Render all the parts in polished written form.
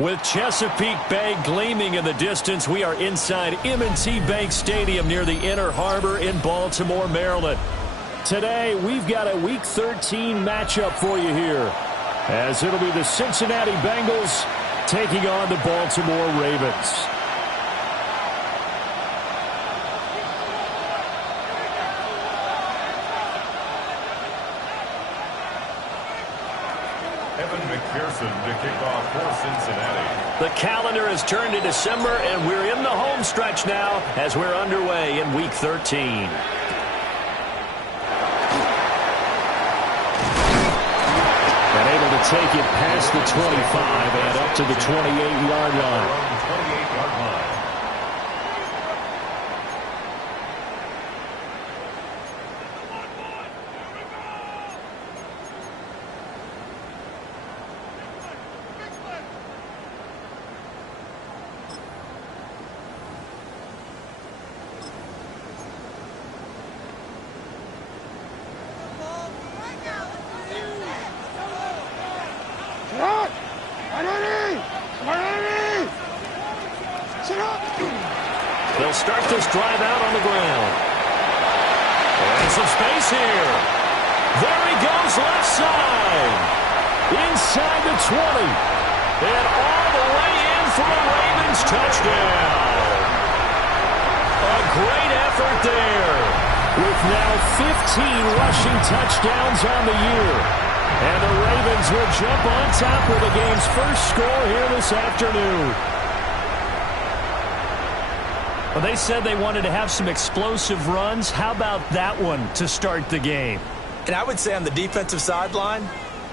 With Chesapeake Bay gleaming in the distance, we are inside M&T Bank Stadium near the Inner Harbor in Baltimore, Maryland. Today, we've got a Week 13 matchup for you here, as it'll be the Cincinnati Bengals taking on the Baltimore Ravens. To kick off for Cincinnati. The calendar has turned to December, and we're in the home stretch now as we're underway in Week 13. And able to take it past the 25 and up to the 28-yard line. They'll start this drive out on the ground. And some space here. There he goes, left side. Inside the 20. And all the way in for a Ravens touchdown. A great effort there. With now 15 rushing touchdowns on the year. And the Ravens will jump on top with the game's first score here this afternoon. Well, they said they wanted to have some explosive runs. How about that one to start the game? And I would say on the defensive sideline,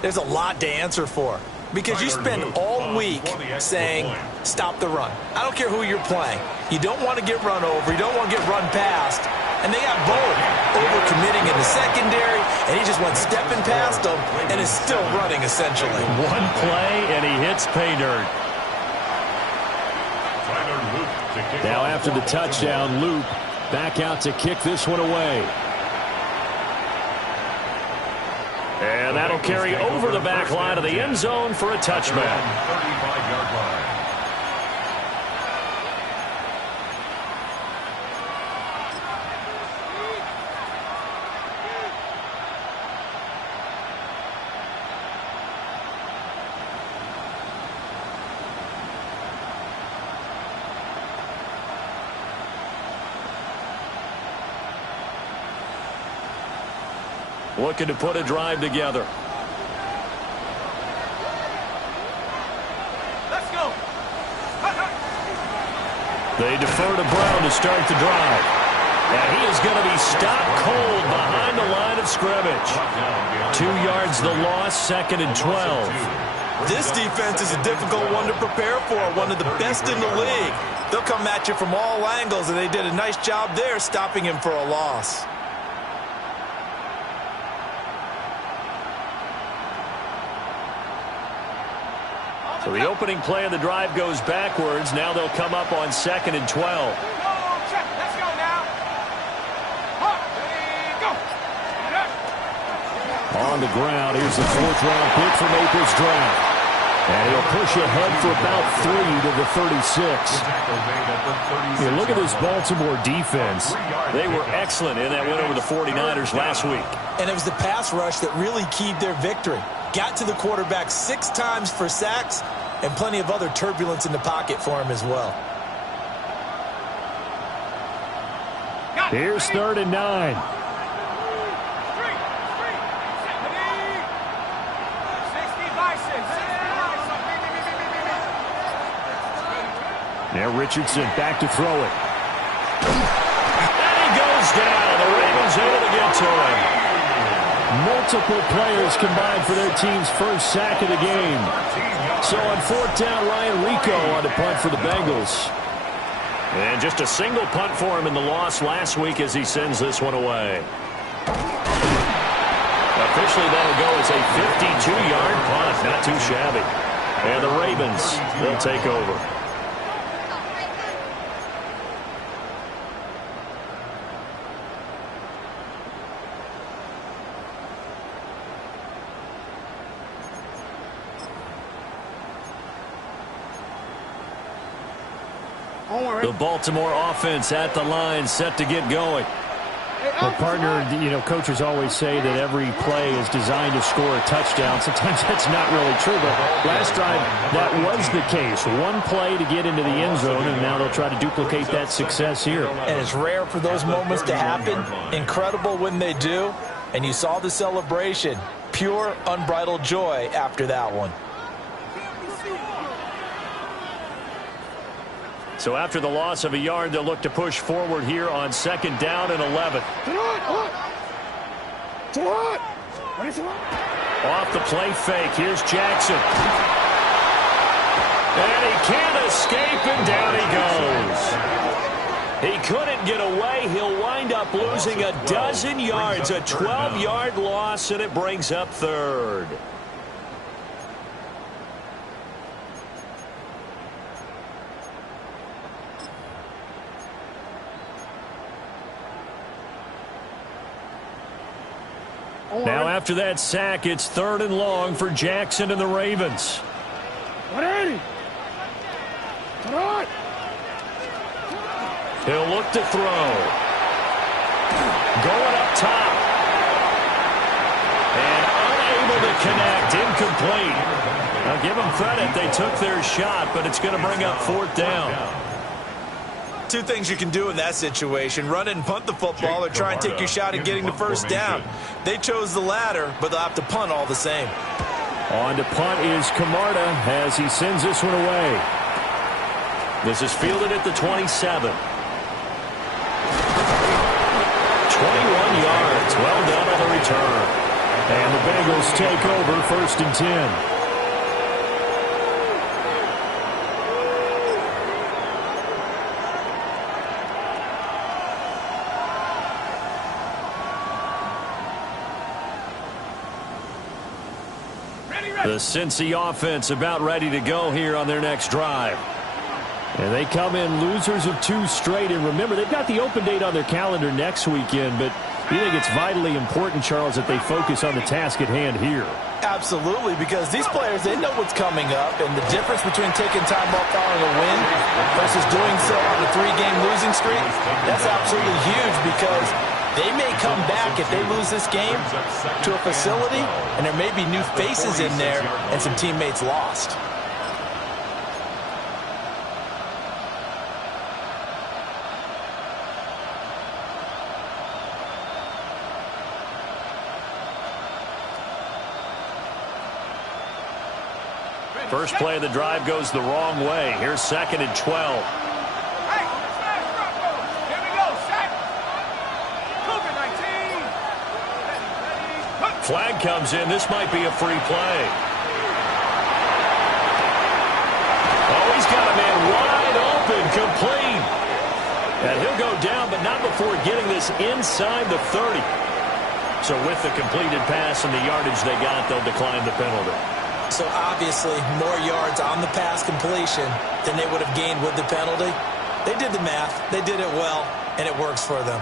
there's a lot to answer for. Because you spend all week saying, stop the run. I don't care who you're playing. You don't want to get run over. You don't want to get run past. And they got both. Overcommitting in the secondary, and he just went stepping past them and is still running, essentially. One play, and he hits pay dirt. Now after the touchdown, Loop back out to kick this one away. And that'll carry over the back line of the end zone for a touchback. 35-yard line. Looking to put a drive together. Let's go. They defer to Brown to start the drive. And he is going to be stopped cold behind the line of scrimmage. 2 yards the loss, 2nd and 12. This defense is a difficult one to prepare for, one of the best in the league. They'll come at you from all angles, and they did a nice job there stopping him for a loss. So the opening play of the drive goes backwards. Now they'll come up on 2nd and 12. Let's go now. Go. On the ground, here's the 4th-round pick from April's draft. And he'll push ahead for about 3 to the 36. Here, look at this Baltimore defense. They were excellent in that win over the 49ers last week. And it was the pass rush that really keyed their victory. Got to the quarterback 6 times for sacks and plenty of other turbulence in the pocket for him as well. Here's 3rd and 9. Now Richardson back to throw it. And he goes down. The Ravens able to get to him. Multiple players combined for their team's first sack of the game. So on 4th down, Ryan Rico on the punt for the Bengals. And just a single punt for him in the loss last week as he sends this one away. Officially, that'll go as a 52-yard punt. Not too shabby. And the Ravens, they'll take over. The Baltimore offense at the line, set to get going. Well, partner, coaches always say that every play is designed to score a touchdown. Sometimes that's not really true, but last drive, that was the case. One play to get into the end zone, and now they'll try to duplicate that success here. And it's rare for those moments to happen. Incredible when they do. And you saw the celebration. Pure, unbridled joy after that one. So after the loss of a yard, they'll look to push forward here on 2nd down and 11. Off the play fake. Here's Jackson. And he can't escape, and down he goes. He couldn't get away. He'll wind up losing a dozen yards, a 12-yard loss, and it brings up 3rd. Now after that sack, it's 3rd and long for Jackson and the Ravens. He'll look to throw. Going up top. And unable to connect. Incomplete. I'll give them credit. They took their shot, but it's going to bring up 4th down. Two things you can do in that situation. Run it and punt the football, or try and take your shot at getting the 1st down. They chose the latter, but they'll have to punt all the same. On to punt is Camarda as he sends this one away. This is fielded at the 27. 21 yards. Well done on the return. And the Bengals take over 1st and 10. The Cincy offense about ready to go here on their next drive. And they come in losers of 2 straight. And remember, they've got the open date on their calendar next weekend. But you think it's vitally important, Charles, that they focus on the task at hand here? Absolutely, because these players, they know what's coming up. And the difference between taking time off following a win versus doing so on a 3-game losing streak, that's absolutely huge, because they may come back if they lose this game to a facility, and there may be new faces in there and some teammates lost. First play of the drive goes the wrong way. Here's 2nd and 12. Flag comes in. This might be a free play. Oh, he's got a man wide open, complete. And he'll go down, but not before getting this inside the 30. So with the completed pass and the yardage they got, they'll decline the penalty. So obviously more yards on the pass completion than they would have gained with the penalty. They did the math. They did it well, and it works for them.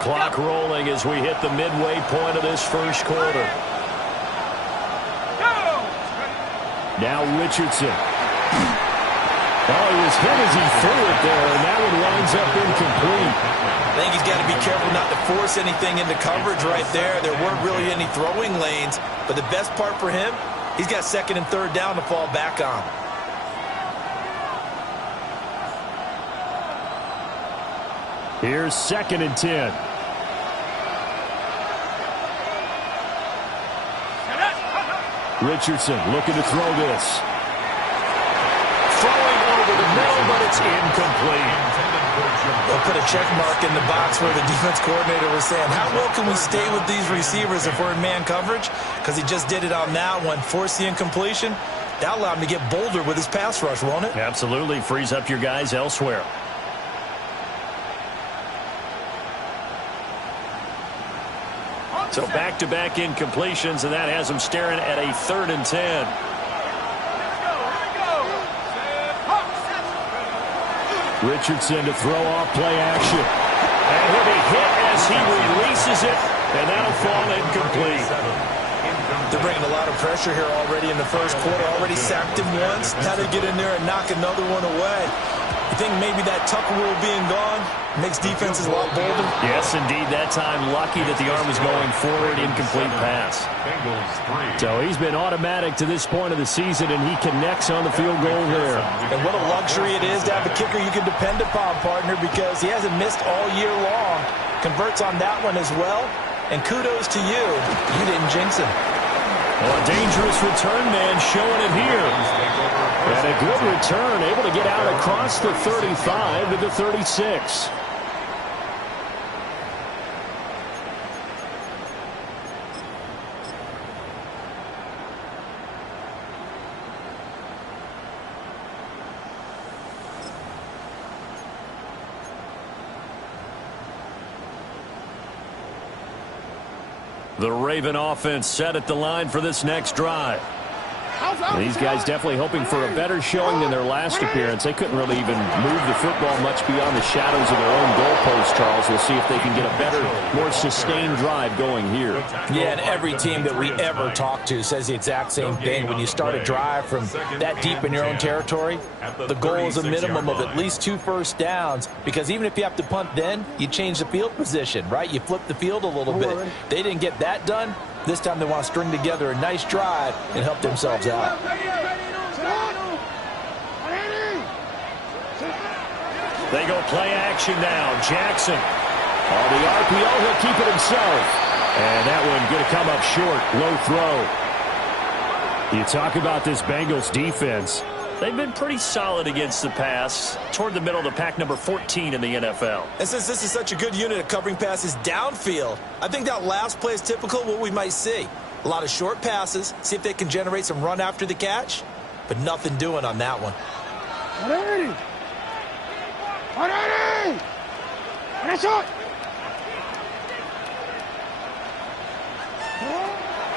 Clock rolling as we hit the midway point of this first quarter. Now Richardson. Oh, he was hit as he threw it there, and that one winds up incomplete. I think he's got to be careful not to force anything into coverage right there. There weren't really any throwing lanes, but the best part for him, he's got 2nd and 3rd down to fall back on. Here's 2nd and 10. Richardson looking to throw this. Throwing over the middle, but it's incomplete. They'll put a check mark in the box where the defense coordinator was saying, how well can we stay with these receivers if we're in man coverage? Because he just did it on that one, forced the incompletion. That'll allow him to get bolder with his pass rush, won't it? Absolutely. Frees up your guys elsewhere. So back-to-back incompletions, and that has them staring at a 3rd and 10. Richardson to throw off play action. And he'll be hit as he releases it, and that'll fall incomplete. They're bringing a lot of pressure here already in the first quarter. Already sacked him once. Now they get in there and knock another one away. You think maybe that Tucker rule being gone makes defenses a lot bolder? Yes, indeed. That time, lucky that the arm was going forward. Incomplete pass. So he's been automatic to this point of the season, and he connects on the field goal there. And what a luxury it is to have a kicker you can depend upon, partner, because he hasn't missed all year long. Converts on that one as well. And kudos to you. You didn't jinx him. Well, a dangerous return man showing it here. And a good return, able to get out across the 35 to the 36. The Raven offense set at the line for this next drive. These guys definitely hoping for a better showing than their last appearance. They couldn't really even move the football much beyond the shadows of their own goalpost, Charles. We'll see if they can get a better, more sustained drive going here. Yeah, and every team that we ever talk to says the exact same thing. When you start a drive from that deep in your own territory, the goal is a minimum of at least 2 first downs, because even if you have to punt then, you change the field position, right? You flip the field a little bit. They didn't get that done. This time they want to string together a nice drive and help themselves out. They go play action now. Jackson. On the RPO, he'll keep it himself. And that one going to come up short. Low throw. You talk about this Bengals defense. They've been pretty solid against the pass, toward the middle of the pack, number 14 in the NFL. And since this is such a good unit of covering passes downfield, I think that last play is typical of what we might see. A lot of short passes, see if they can generate some run after the catch, but nothing doing on that one.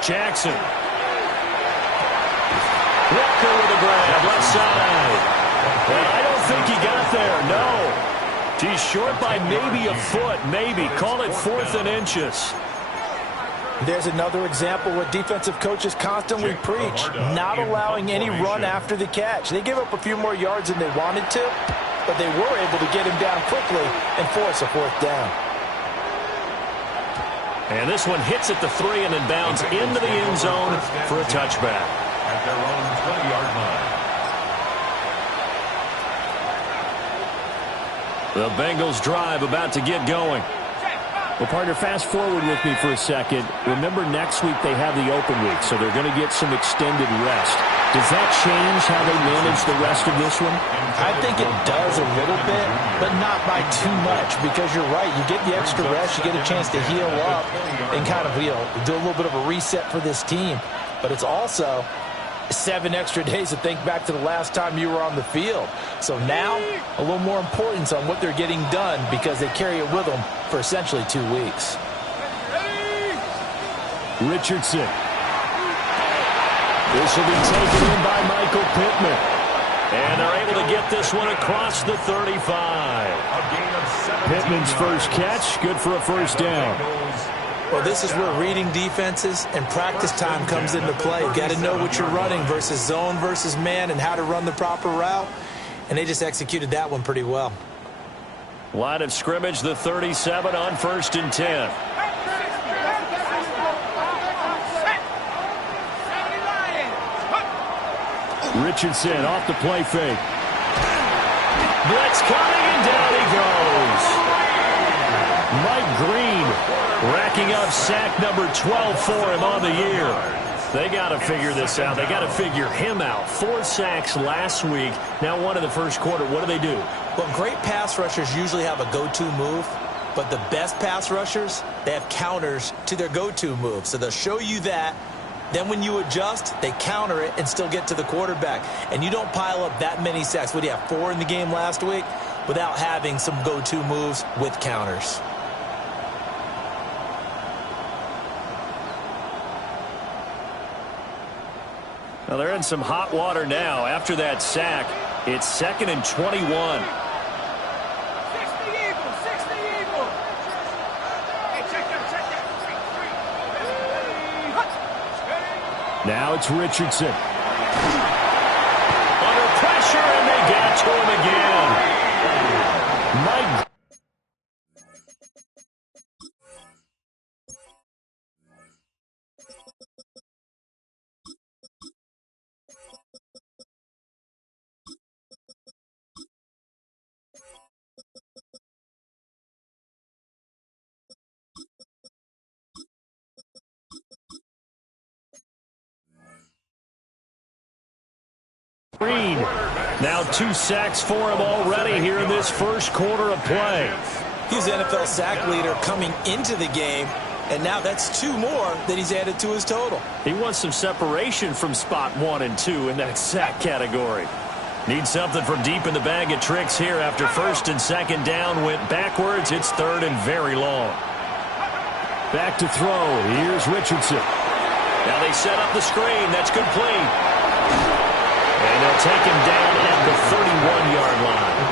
Jackson. Walker with a grab, left side. Well, I don't think he got there, no. He's short by maybe a foot, maybe. Call it 4th and inches. There's another example where defensive coaches constantly preach, not allowing any run after the catch. They gave up a few more yards than they wanted to, but they were able to get him down quickly and force a 4th down. And this one hits at the 3 and then bounds into the end zone for a touchback. At their own 20-yard line. The Bengals drive about to get going. Well, partner, fast forward with me for a second. Remember, next week they have the open week, so they're going to get some extended rest. Does that change how they manage the rest of this one? I think it does a little bit, but not by too much, because you're right. You get the extra rest, you get a chance to heal up and kind of, do a little bit of a reset for this team. But it's also 7 extra days to think back to the last time you were on the field. So now, a little more importance on what they're getting done, because they carry it with them for essentially 2 weeks. Richardson. This will be taken in by Michael Pittman. And they're able to get this one across the 35. Pittman's first catch, good for a first down. Well, this is where reading defenses and practice time comes into play. You got to know what you're running versus zone versus man and how to run the proper route. And they just executed that one pretty well. Line of scrimmage, the 37 on 1st and 10. Richardson off the play fake. Blitz coming, and down he goes. Mike Green racking up sack number 12 for him on the year. They got to figure this out. They got to figure him out. 4 sacks last week. Now 1 in the first quarter. What do? Well, great pass rushers usually have a go-to move, but the best pass rushers, they have counters to their go-to move. So they'll show you that. Then when you adjust, they counter it and still get to the quarterback. And you don't pile up that many sacks. What do you have, 4 in the game last week? Without having some go-to moves with counters. Well, they're in some hot water now. After that sack, it's 2nd and 21. Now it's Richardson. Under pressure, and they get to him again. Mike. Now 2 sacks for him already here in this first quarter of play. He's the NFL sack leader coming into the game, and now that's 2 more that he's added to his total. He wants some separation from spot 1 and 2 in that sack category. Needs something from deep in the bag of tricks here after first and second down went backwards. It's third and very long. Back to throw. Here's Richardson. Now they set up the screen. That's complete. And they'll take him down at the 31-yard line.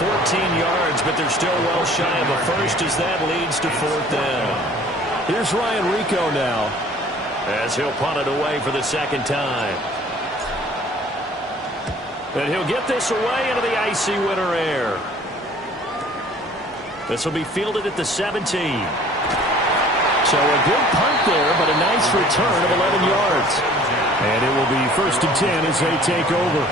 14 yards, but they're still well shy of a first as that leads to 4th down. Here's Ryan Rico now, as he'll punt it away for the second time. And he'll get this away into the icy winter air. This will be fielded at the 17. So a good punt there, but a nice return of 11 yards. And it will be 1st and 10 as they take over.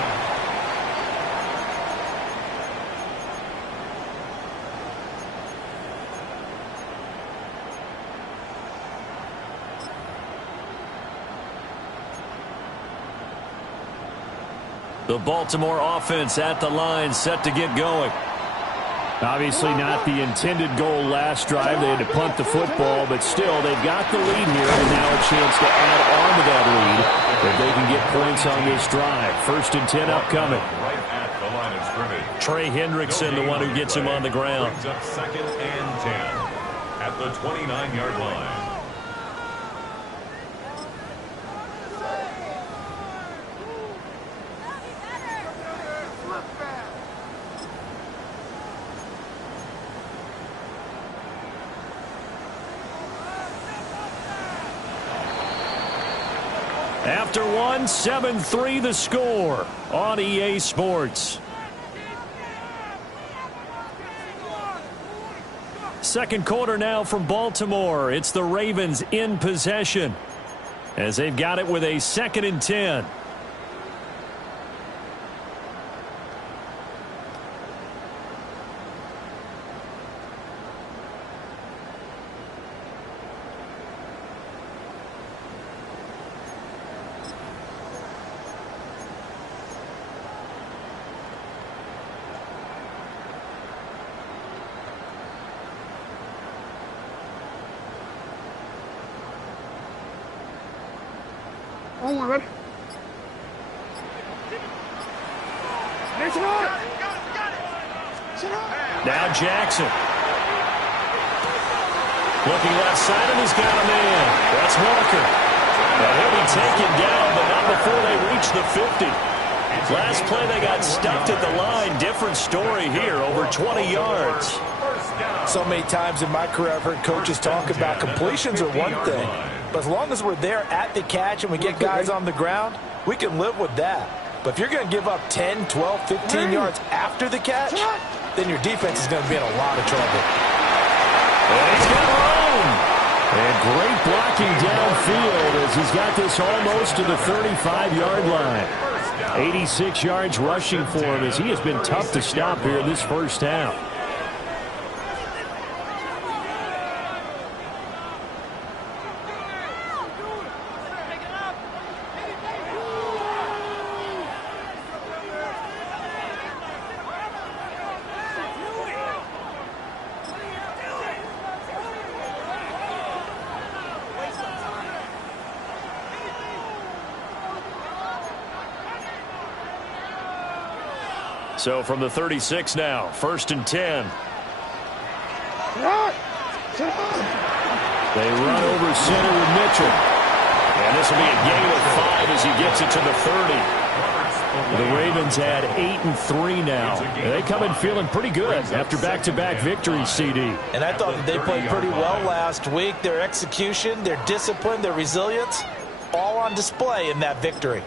The Baltimore offense at the line, set to get going. Obviously not the intended goal last drive. They had to punt the football, but still, they've got the lead here, and now a chance to add on to that lead if they can get points on this drive. 1st and 10 upcoming. Right at the line of scrimmage. Trey Hendrickson, the one who gets him on the ground. Brings up 2nd and 10 at the 29-yard line. After one, 7-3 the score on EA Sports. Second quarter now from Baltimore. It's the Ravens in possession as they've got it with a 2nd and 10. Now Jackson. Looking left side, and he's got a man. That's Walker. And he'll be taken down, but not before they reach the 50. Last play, they got stuffed at the line. Different story here, over 20 yards. So many times in my career, I've heard coaches talk about completions are one thing. But as long as we're there at the catch and we get guys on the ground, we can live with that. But if you're going to give up 10, 12, 15 yards after the catch, then your defense is going to be in a lot of trouble. And he's got room. And great blocking downfield as he's got this almost to the 35-yard line. 86 yards rushing for him as he has been tough to stop here in this first half. So from the 36 now, 1st and 10. They run over center with Mitchell. And this will be a gain of 5 as he gets it to the 30. The Ravens had 8-3 now. They come in feeling pretty good after back-to-back victories, CD. And I thought that they played pretty well last week. Their execution, their discipline, their resilience, all on display in that victory.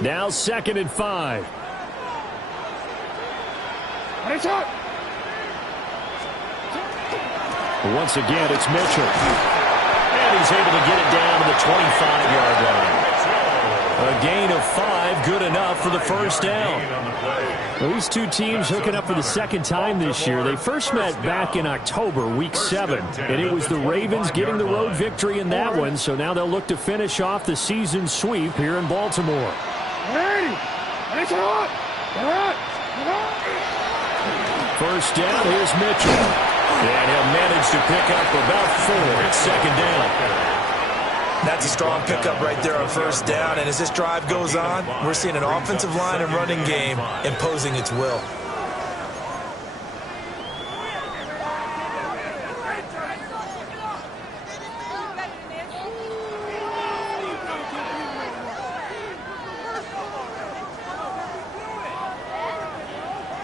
Now 2nd and 5. Once again, it's Mitchell. And he's able to get it down to the 25-yard line. A gain of 5, good enough for the first down. Well, these two teams hooking up for the second time this year. They first met back in October, Week 7, and it was the Ravens getting the road victory in that one, so now they'll look to finish off the season sweep here in Baltimore. First down, here's Mitchell. And he'll manage to pick up about 4. It's 2nd down. That's a strong pickup right there on first down. And as this drive goes on, we're seeing an offensive line and running game imposing its will.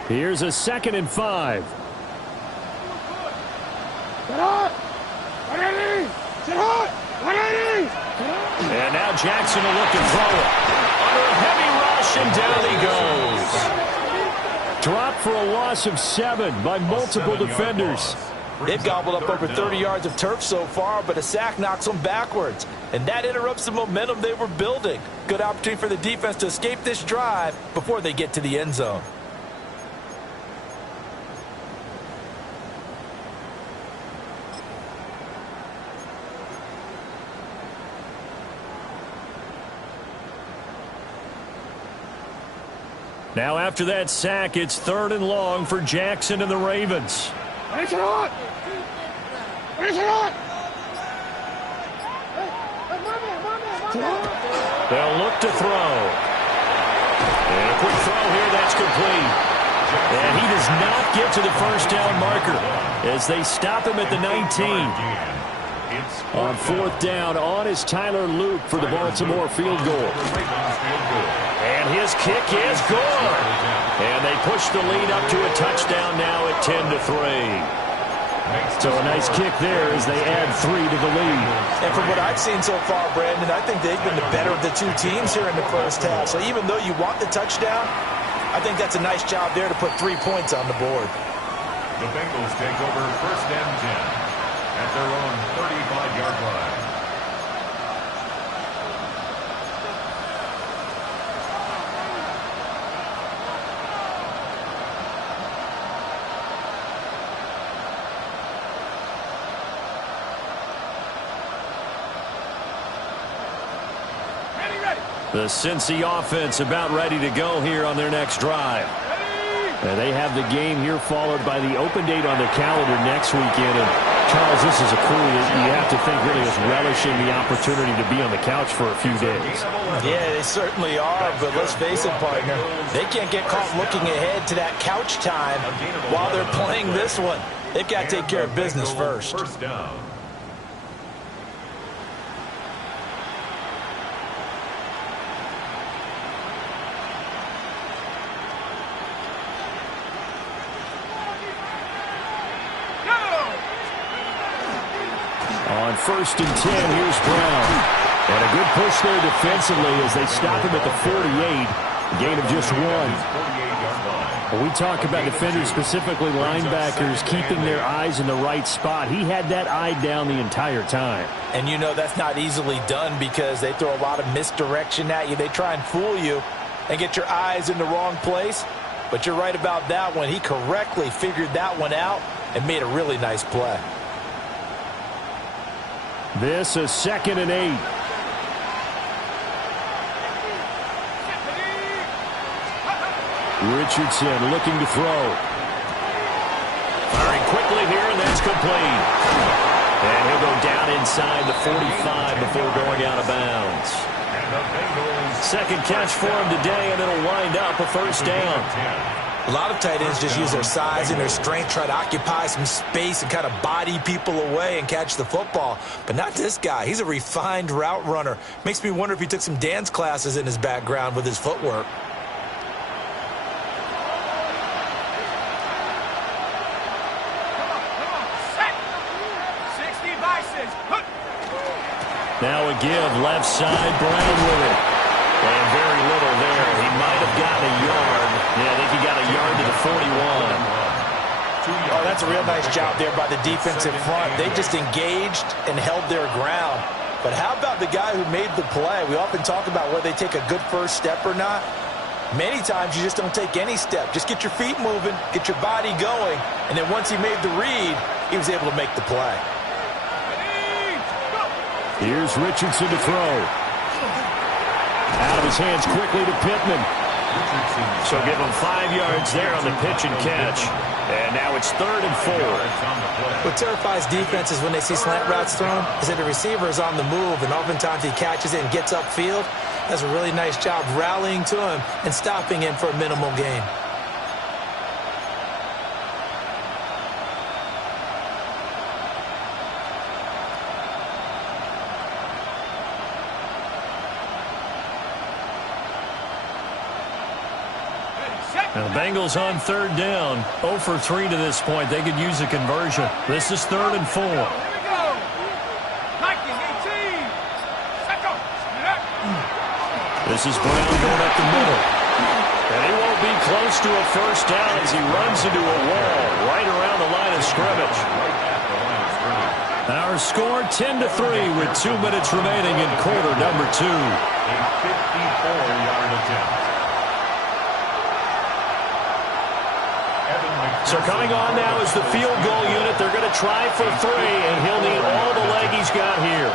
Here's a 2nd and 5. And now Jackson will look to throw it. Under a heavy rush, and down he goes. Dropped for a loss of 7 by multiple defenders. They've gobbled up over 30 yards of turf so far, but a sack knocks them backwards. And that interrupts the momentum they were building. Good opportunity for the defense to escape this drive before they get to the end zone. Now after that sack, it's 3rd and long for Jackson and the Ravens. They'll look to throw. And a quick throw here, that's complete. And he does not get to the first down marker as they stop him at the 19. On 4th down, on is Tyler Luke for the Baltimore field goal. And his kick is good. And they push the lead up to a touchdown now at 10-3. So a nice kick there as they add 3 to the lead. And from what I've seen so far, Brandon, I think they've been the better of the two teams here in the first half. So even though you want the touchdown, I think that's a nice job there to put 3 points on the board. The Bengals take over 1st and 10 at their own 35-yard line. The Cincy offense about ready to go here on their next drive. They have the game here followed by the open date on their calendar next weekend. And Charles, this is a crew that you have to think really is relishing the opportunity to be on the couch for a few days. Yeah, they certainly are, but let's face it, partner, they can't get caught looking ahead to that couch time while they're playing this one. They've got to take care of business first. First down. On 1st and 10, here's Brown. And a good push there defensively as they stop him at the 48. Gain of just 1. When we talk about defenders, specifically linebackers, keeping their eyes in the right spot, he had that eye down the entire time. And you know that's not easily done because they throw a lot of misdirection at you. They try and fool you and get your eyes in the wrong place. But you're right about that one. He correctly figured that one out and made a really nice play. This is 2nd and 8. Richardson looking to throw. Firing quickly here, and that's complete. And he'll go down inside the 45 before going out of bounds. Second catch for him today, and it'll wind up a first down. A lot of tight ends just use their size and their strength, try to occupy some space and kind of body people away and catch the football. But not this guy. He's a refined route runner. Makes me wonder if he took some dance classes in his background with his footwork. Now a give, left side, Brown with it. And very little there. He might have gotten a yard. Yeah, I think he got a yard to the 41. Oh, that's a real nice job there by the defensive front. They just engaged and held their ground. But how about the guy who made the play? We often talk about whether they take a good first step or not. Many times you just don't take any step. Just get your feet moving, get your body going, and then once he made the read, he was able to make the play. Here's Richardson to throw. Out of his hands quickly to Pittman. So give him 5 yards there on the pitch and catch. And now it's 3rd and 4. What terrifies defenses when they see slant routes thrown is that the receiver is on the move, and oftentimes he catches it and gets upfield. Does a really nice job rallying to him and stopping him for a minimal gain. Now the Bengals on 3rd down. 0 for 3 to this point. They could use a conversion. This is 3rd and 4. This is Brown going up the middle. And he won't be close to a first down as he runs into a wall right around the line of scrimmage. Our score 10-3 with 2 minutes remaining in quarter number 2. A 54-yard attempt. So coming on now is the field goal unit. They're going to try for 3, and he'll need all the leg he's got here.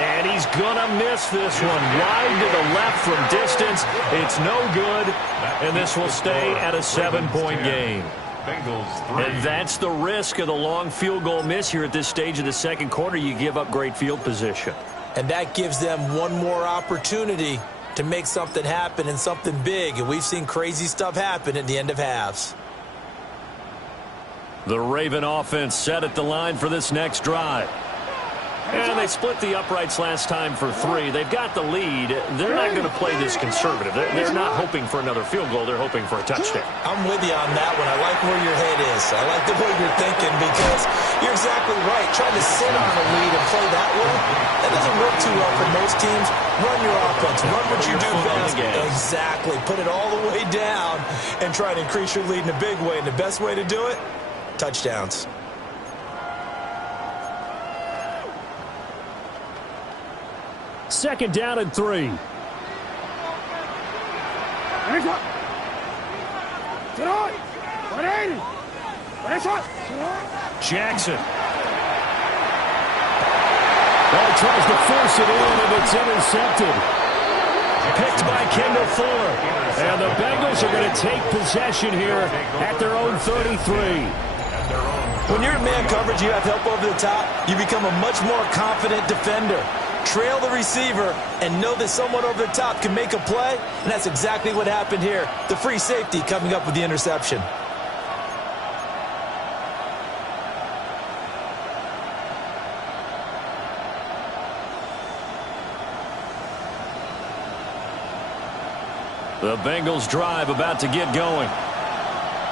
And he's going to miss this one. Wide to the left from distance. It's no good, and this will stay at a 7-point game. And that's the risk of the long field goal miss here at this stage of the second quarter. You give up great field position. And that gives them one more opportunity to make something happen and something big. And we've seen crazy stuff happen at the end of halves. The Raven offense set at the line for this next drive. And they split the uprights last time for 3. They've got the lead. They're not going to play this conservative. They're not hoping for another field goal. They're hoping for a touchdown. I'm with you on that one. I like where your head is. I like the way you're thinking because you're exactly right. Trying to sit on a lead and play that way, that doesn't work too well for most teams. Run your offense. Run what you do best. Exactly. Put it all the way down and try to increase your lead in a big way. And the best way to do it, touchdowns. Second down and 3. Jackson. Ball tries to force it in, and it's intercepted. Picked by Kendall Fuller. And the Bengals are going to take possession here at their own 33. When you're in man coverage, you have help over the top, you become a much more confident defender. Trail the receiver and know that someone over the top can make a play, and that's exactly what happened here. The free safety coming up with the interception. The Bengals drive about to get going.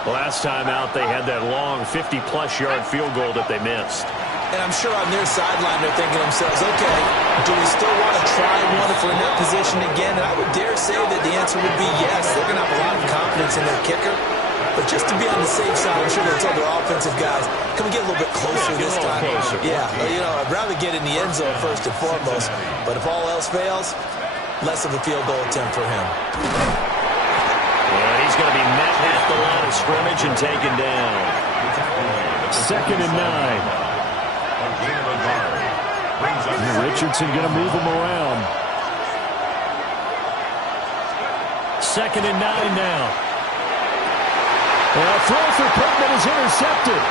Last time out, they had that long 50-plus yard field goal that they missed. And I'm sure on their sideline they're thinking to themselves, okay, do we still want to try one if we're in that position again? And I would dare say that the answer would be yes. They're going to have a lot of confidence in their kicker. But just to be on the safe side, I'm sure they'll tell their offensive guys, can we get a little bit closer this time? Closer. Yeah, you know, I'd rather get in the end zone first and foremost. But if all else fails, less of a field goal attempt for him. And he's going to be met at the line of scrimmage and taken down. 2nd and 9. Richardson going to move him around. 2nd and 9 now. Well, a throw for Pittman is intercepted.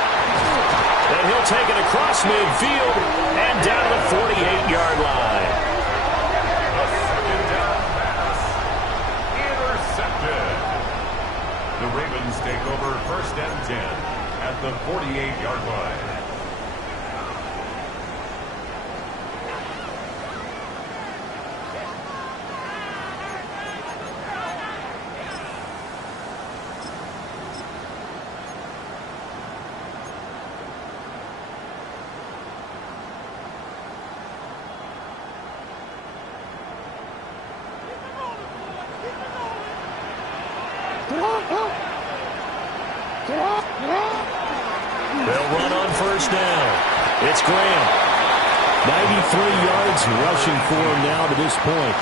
And he'll take it across midfield and down to the 48-yard line. Intercepted. The Ravens take over 1st and 10 at the 48-yard line. first down. It's Graham. 93 yards rushing for him now to this point.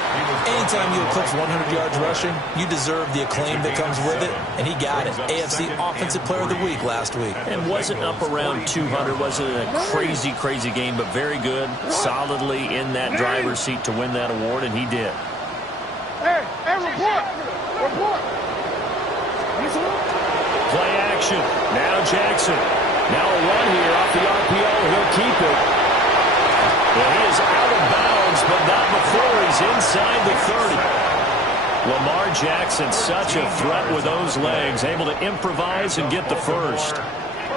Anytime you eclipse 100 yards rushing, you deserve the acclaim that comes with it, and he got it. AFC Offensive Player of the Week last week. And wasn't up around 200, wasn't a crazy game, but very good, solidly in that driver's seat to win that award, and he did. Hey, report! Play action. Now Jackson. Now a run here off the RPO. He'll keep it. Well, he is out of bounds, but not before he's inside the 30. Lamar Jackson, such a threat with those legs, able to improvise and get the first.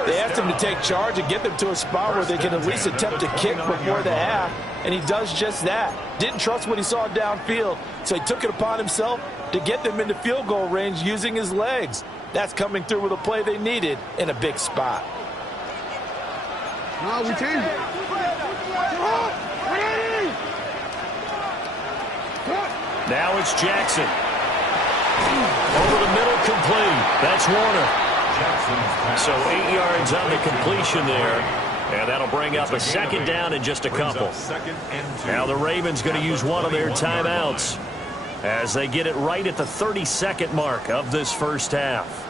They asked him to take charge and get them to a spot where they can at least attempt a kick before the half, and he does just that. Didn't trust what he saw downfield, so he took it upon himself to get them into field goal range using his legs. That's coming through with a play they needed in a big spot. No, we changed it. Now it's Jackson. Over the middle, complete. That's Warner. So 8 yards on the completion there. And that'll bring up a second down in just a couple. Now the Ravens going to use one of their timeouts as they get it right at the 30-second mark of this first half.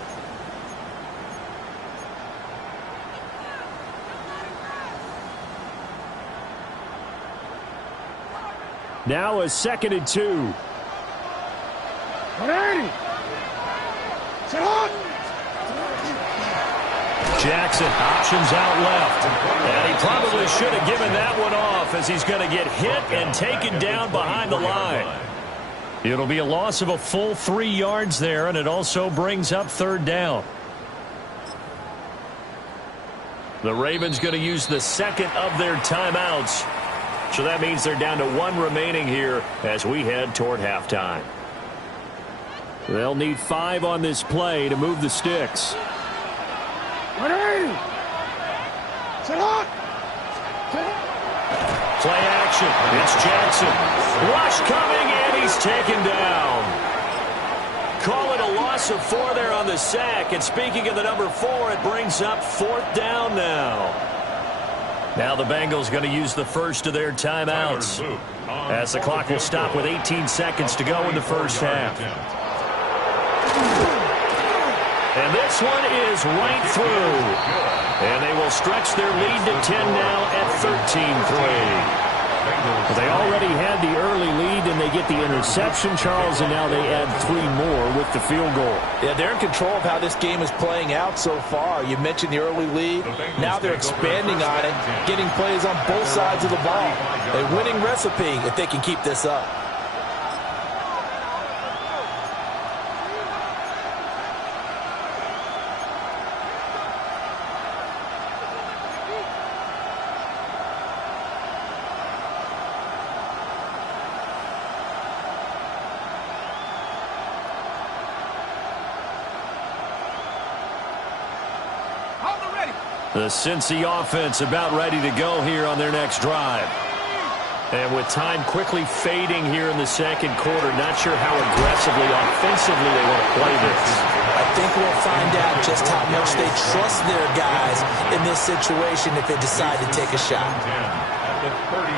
Now a 2nd and 2. Jackson, options out left. And he probably should have given that one off as he's going to get hit and taken down behind the line. It'll be a loss of a full 3 yards there, and it also brings up third down. The Ravens going to use the second of their timeouts. So that means they're down to one remaining here as we head toward halftime. They'll need 5 on this play to move the sticks. Play action. It's Jackson. Rush coming, and he's taken down. Call it a loss of 4 there on the sack. And speaking of the number 4, it brings up 4th down now. Now the Bengals going to use the first of their timeouts as the clock will stop with 18 seconds to go in the first half. And this one is right through. And they will stretch their lead to 10 now at 13-3. They already had the early lead, and they get the interception, Charles, and now they add 3 more with the field goal. Yeah, they're in control of how this game is playing out so far. You mentioned the early lead. Now they're expanding on it, getting plays on both sides of the ball. A winning recipe if they can keep this up. The Cincy offense about ready to go here on their next drive. And with time quickly fading here in the second quarter, not sure how aggressively, offensively they want to play this. I think we'll find out just how much they trust their guys in this situation if they decide to take a shot.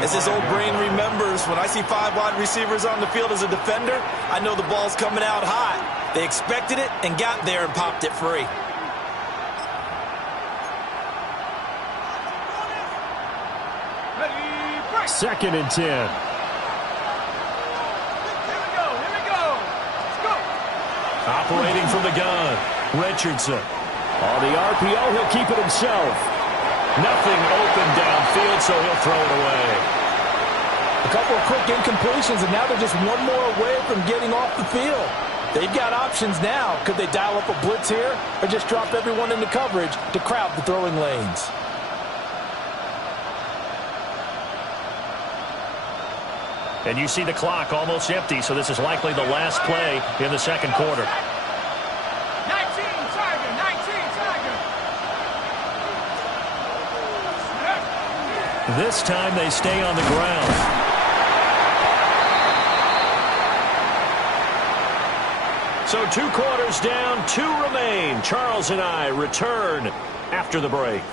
As his old brain remembers, when I see 5 wide receivers on the field as a defender, I know the ball's coming out hot. They expected it and got there and popped it free. 2nd and 10. Here we go. Let's go. Operating from the gun, Richardson. On the RPO, he'll keep it himself. Nothing open downfield, so he'll throw it away. A couple of quick incompletions, and now they're just one more away from getting off the field. They've got options now. Could they dial up a blitz here or just drop everyone into coverage to crowd the throwing lanes? And you see the clock almost empty, so this is likely the last play in the second quarter. 19 Tiger. This time they stay on the ground. So 2 quarters down, 2 remain. Charles and I return after the break.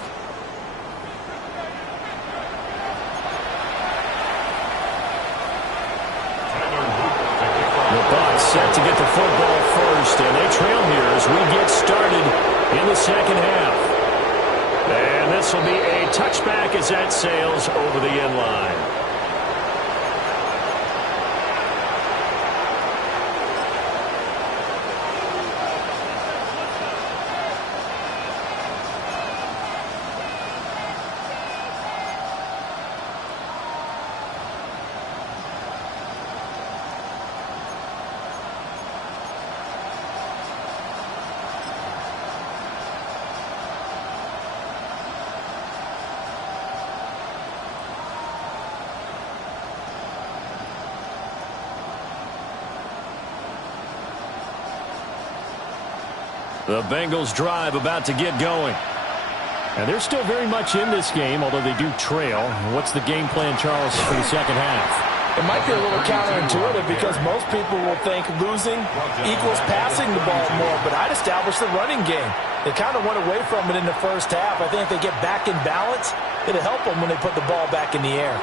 trail here as we get started in the second half. And this will be a touchback as that sails over the end line. The Bengals drive about to get going. And they're still very much in this game, although they do trail. What's the game plan, Charles, for the second half? It might be a little counterintuitive because most people will think losing equals passing the ball more, but I'd establish the running game. They kind of went away from it in the first half. I think if they get back in balance, it'll help them when they put the ball back in the air.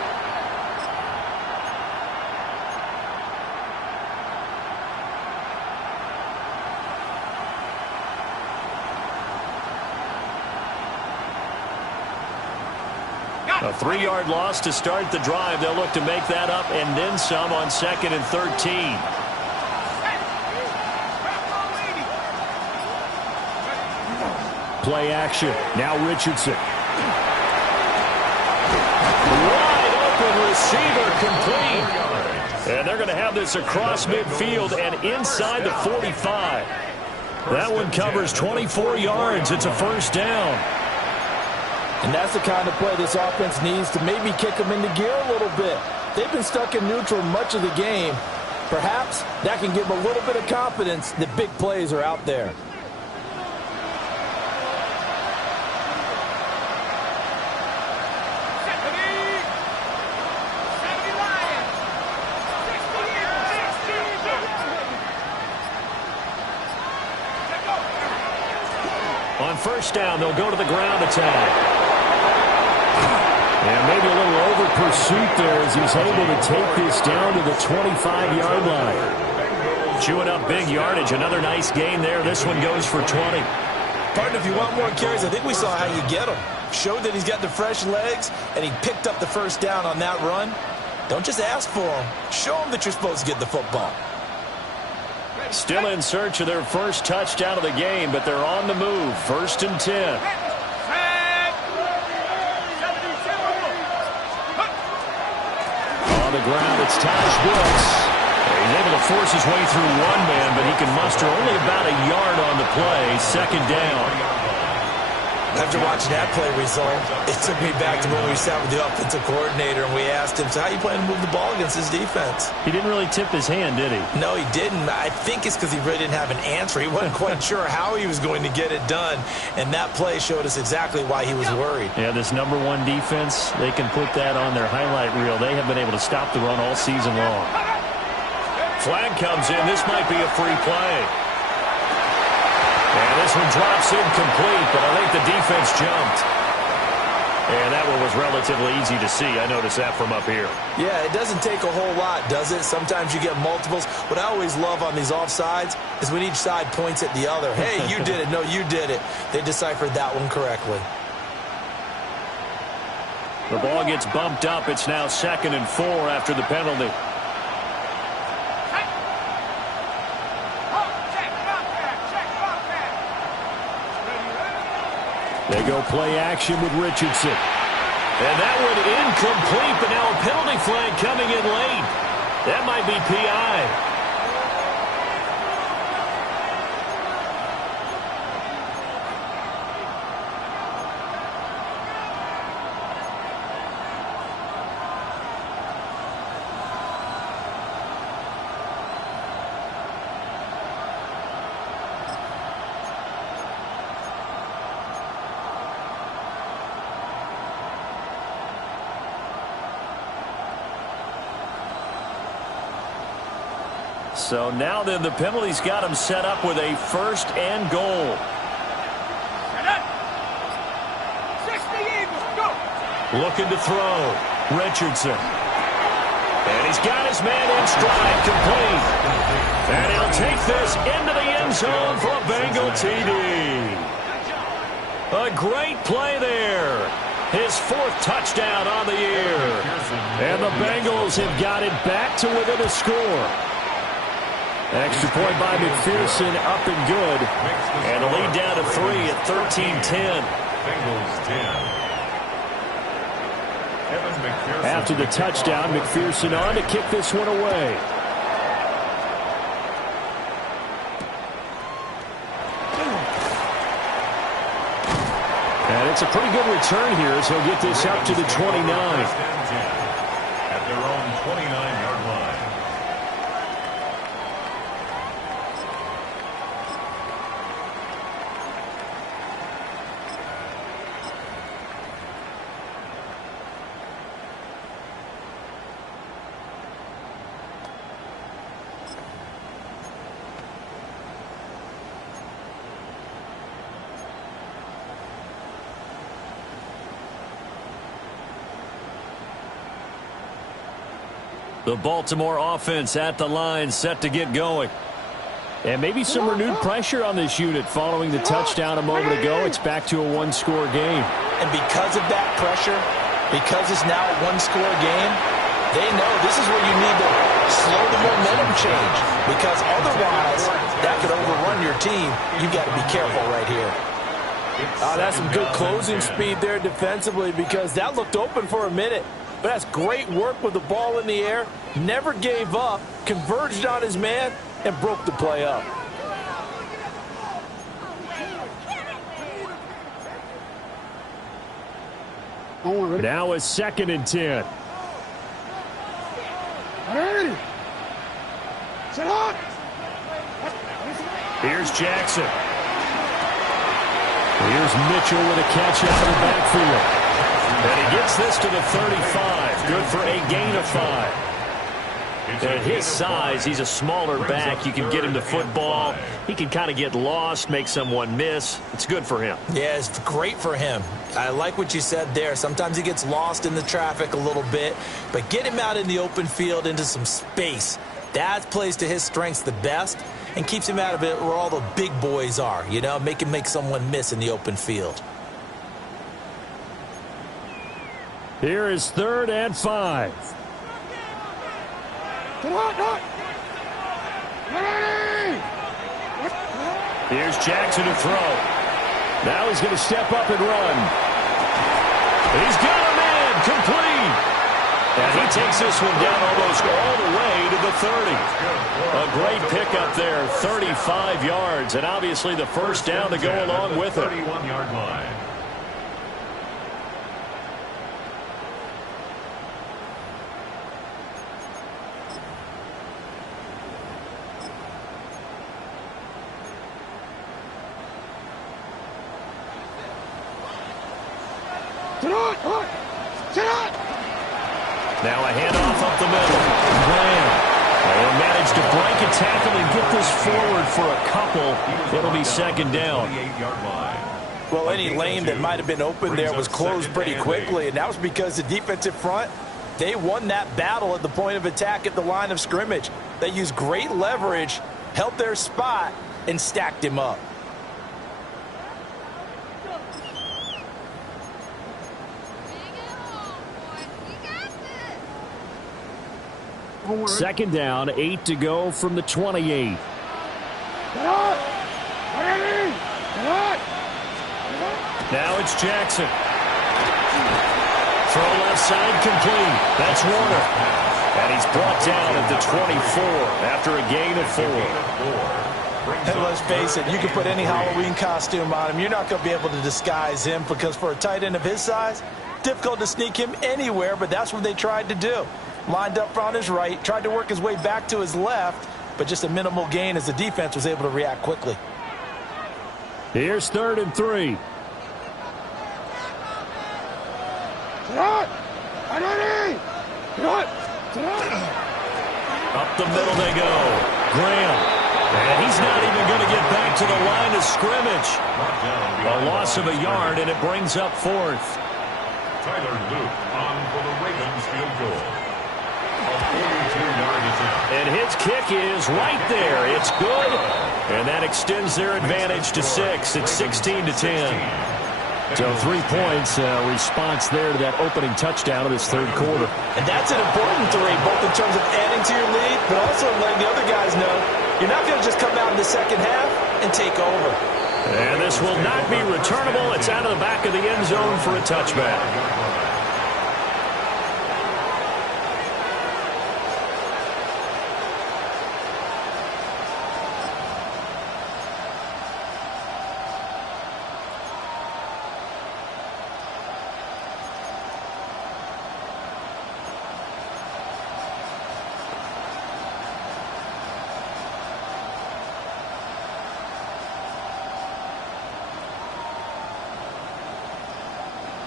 A 3-yard loss to start the drive. They'll look to make that up and then some on 2nd and 13. Play action. Now Richardson. Wide open receiver complete. And they're going to have this across midfield and inside the 45. That one covers 24 yards. It's a first down. And that's the kind of play this offense needs to maybe kick them into gear a little bit. They've been stuck in neutral much of the game. Perhaps that can give them a little bit of confidence that big plays are out there. On first down, they'll go to the ground attack. And maybe a little over pursuit there as he's able to take this down to the 25-yard line. Chewing up big yardage. Another nice gain there. This one goes for 20. Partner, if you want more carries, I think we saw how you get him. Showed that he's got the fresh legs, and he picked up the first down on that run. Don't just ask for him. Show him that you're supposed to get the football. Still in search of their first touchdown of the game, but they're on the move. 1st and 10. On the ground, it's Taj Brooks. He's able to force his way through one man, but he can muster only about a yard on the play. 2nd down. After watching that play result, it took me back to when we sat with the offensive coordinator and we asked him, so how you plan to move the ball against his defense? He didn't really tip his hand, did he? No, he didn't. I think it's because he really didn't have an answer. He wasn't quite sure how he was going to get it done, and that play showed us exactly why he was worried. Yeah, this number 1 defense, they can put that on their highlight reel. They have been able to stop the run all season long. Flag comes in. This might be a free play. And this one drops incomplete, but I think the defense jumped. And that one was relatively easy to see. I noticed that from up here. Yeah, it doesn't take a whole lot, does it? Sometimes you get multiples. What I always love on these offsides is when each side points at the other. Hey, you did it. No, you did it. They deciphered that one correctly. The ball gets bumped up. It's now 2nd and 4 after the penalty. They go play action with Richardson. And that one incomplete, but now a penalty flag coming in late. That might be PI. So now then the penalty's got him set up with a 1st and goal. Looking to throw. Richardson. And he's got his man in stride, complete. And he'll take this into the end zone for a Bengal TD. A great play there. His fourth touchdown on the year. And the Bengals have got it back to within a score. Extra point by McPherson, up and good. And a lead down to 3 at 13-10. Bengals 10. After the touchdown, McPherson on to kick this one away. And it's a pretty good return here as he'll get this up to the 29. At their own 29-yard line. The Baltimore offense at the line, set to get going. And maybe some renewed pressure on this unit following the touchdown a moment ago. It's back to a one-score game. And because of that pressure, because it's now a one-score game, they know this is where you need to slow the momentum change. Because otherwise, that could overrun your team. You've got to be careful right here. That's some good closing speed there defensively because that looked open for a minute. But that's great work with the ball in the air. Never gave up, converged on his man, and broke the play up. Now a 2nd and 10. Here's Jackson. Here's Mitchell with a catch out of the backfield. And he gets this to the 35. Good for a gain of 5. At his size, he's a smaller back. You can get him the football. He can kind of get lost, make someone miss. It's good for him. Yeah, it's great for him. I like what you said there. Sometimes he gets lost in the traffic a little bit, but get him out in the open field into some space. That plays to his strengths the best and keeps him out of it where all the big boys are, you know, make him make someone miss in the open field. Here is 3rd and 5. Here's Jackson to throw. Now he's going to step up and run. He's got him in, complete. And he takes this one down almost all the way to the 30. A great pickup there, 35 yards, and obviously the first down to go along with it. 31-yard line. Now a handoff up the middle. Graham. They'll manage to break a tackle and get this forward for a couple. It'll be 2nd down. Well, any lane that might have been open there was closed pretty quickly, and that was because the defensive front, they won that battle at the point of attack at the line of scrimmage. They used great leverage, held their spot, and stacked him up. Second down, 8 to go from the 28. Now it's Jackson. Throw left side complete. That's Warner. And he's brought down at the 24 after a gain of 4. And let's face it, you can put any Halloween costume on him. You're not going to be able to disguise him because for a tight end of his size, difficult to sneak him anywhere, but that's what they tried to do. Lined up on his right, tried to work his way back to his left, but just a minimal gain as the defense was able to react quickly. Here's 3rd and 3. Up the middle they go. Graham. And he's not even going to get back to the line of scrimmage. A loss of a yard, and it brings up 4th. Tyler Luke on for the Ravens field goal. A His kick is right there. It's good, and that extends their advantage to 6. It's 16-10. So 3 points, response there to that opening touchdown of this third quarter. And that's an important 3, both in terms of adding to your lead, but also letting the other guys know you're not going to just come out in the second half and take over. And this will not be returnable. It's out of the back of the end zone for a touchback.